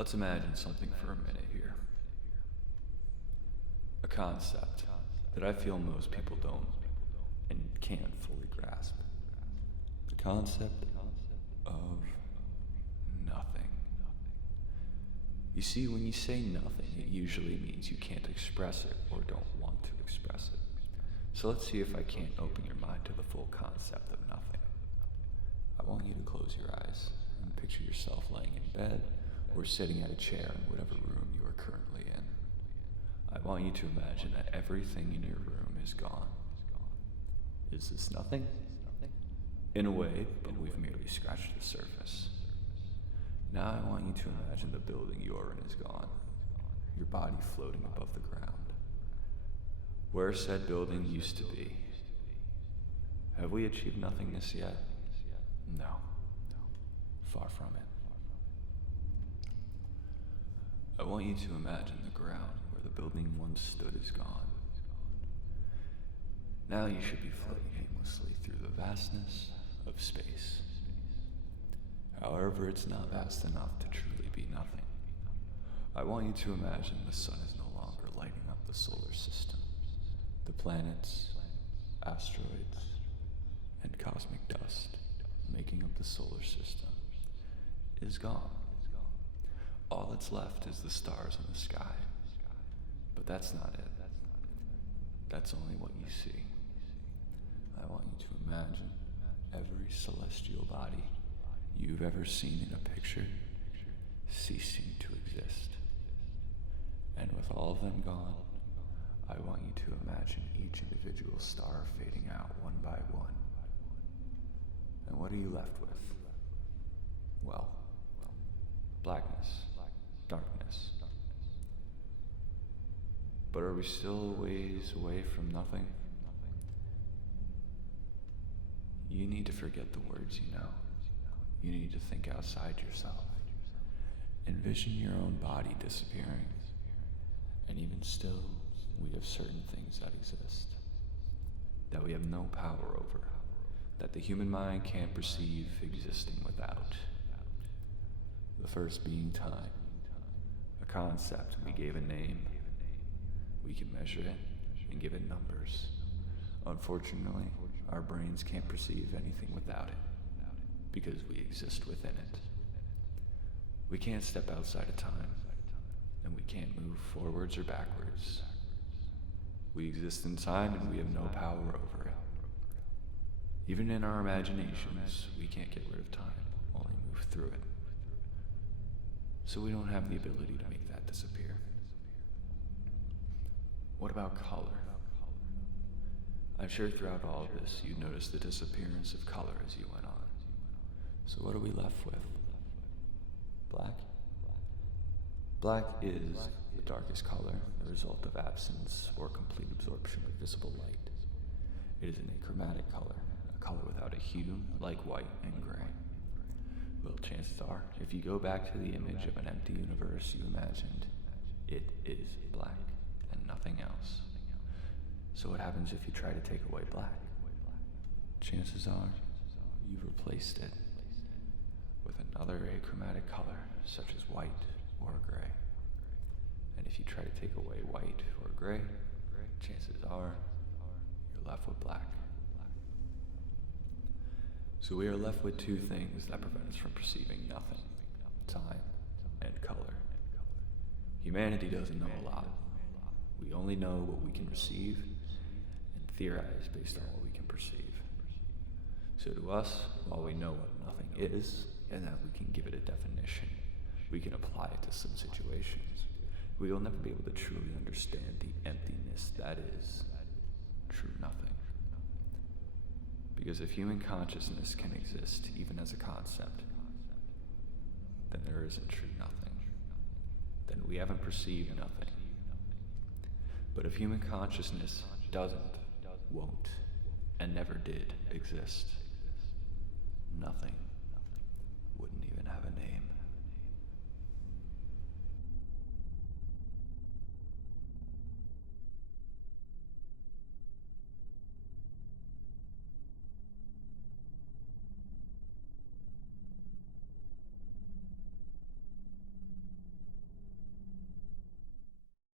Let's imagine something for a minute here. A concept that I feel most people don't and can't fully grasp. The concept of nothing. You see, when you say nothing, it usually means you can't express it or don't want to express it. So let's see if I can't open your mind to the full concept of nothing. I want you to close your eyes and picture yourself laying in bed or sitting at a chair in whatever room you are currently in. I want you to imagine that everything in your room is gone. Is this nothing? In a way, but we've merely scratched the surface. Now I want you to imagine the building you're in is gone, your body floating above the ground. Where said building used to be. Have we achieved nothingness yet? No. Far from it. I want you to imagine the ground where the building once stood is gone. Now you should be floating aimlessly through the vastness of space. However, it's not vast enough to truly be nothing. I want you to imagine the sun is no longer lighting up the solar system. The planets, asteroids, and cosmic dust making up the solar system is gone. All that's left is the stars in the sky. But that's not it. That's only what you see. I want you to imagine every celestial body you've ever seen in a picture ceasing to exist. And with all of them gone, I want you to imagine each individual star fading out one by one. And what are you left with? Well, blackness, darkness. But are we still a ways away from nothing? You need to forget the words you know. You need to think outside yourself. Envision your own body disappearing. And even still, we have certain things that exist that we have no power over, that the human mind can't perceive existing without. The first being time, a concept we gave a name. We can measure it and give it numbers. Unfortunately, our brains can't perceive anything without it, because we exist within it. We can't step outside of time, and we can't move forwards or backwards. We exist in time and we have no power over it. Even in our imaginations, we can't get rid of time, only move through it. So we don't have the ability to make that disappear. What about color? I'm sure throughout all of this you noticed the disappearance of color as you went on. So what are we left with? Black? Black is the darkest color, the result of absence or complete absorption of visible light. It is an achromatic color, a color without a hue, like white and gray. Well, chances are, if you go back to the image of an empty universe you imagined, it is black and nothing else. So what happens if you try to take away black? Chances are, you've replaced it with another achromatic color, such as white or gray. And if you try to take away white or gray, chances are you're left with black. So we are left with two things that prevent us from perceiving nothing: time and color. Humanity doesn't know a lot. We only know what we can receive and theorize based on what we can perceive. So to us, while we know what nothing is and that we can give it a definition, we can apply it to some situations, we will never be able to truly understand the emptiness that is true nothing. Because if human consciousness can exist even as a concept, then there isn't true nothing. Then we haven't perceived nothing. But if human consciousness doesn't, won't, and never did exist, nothing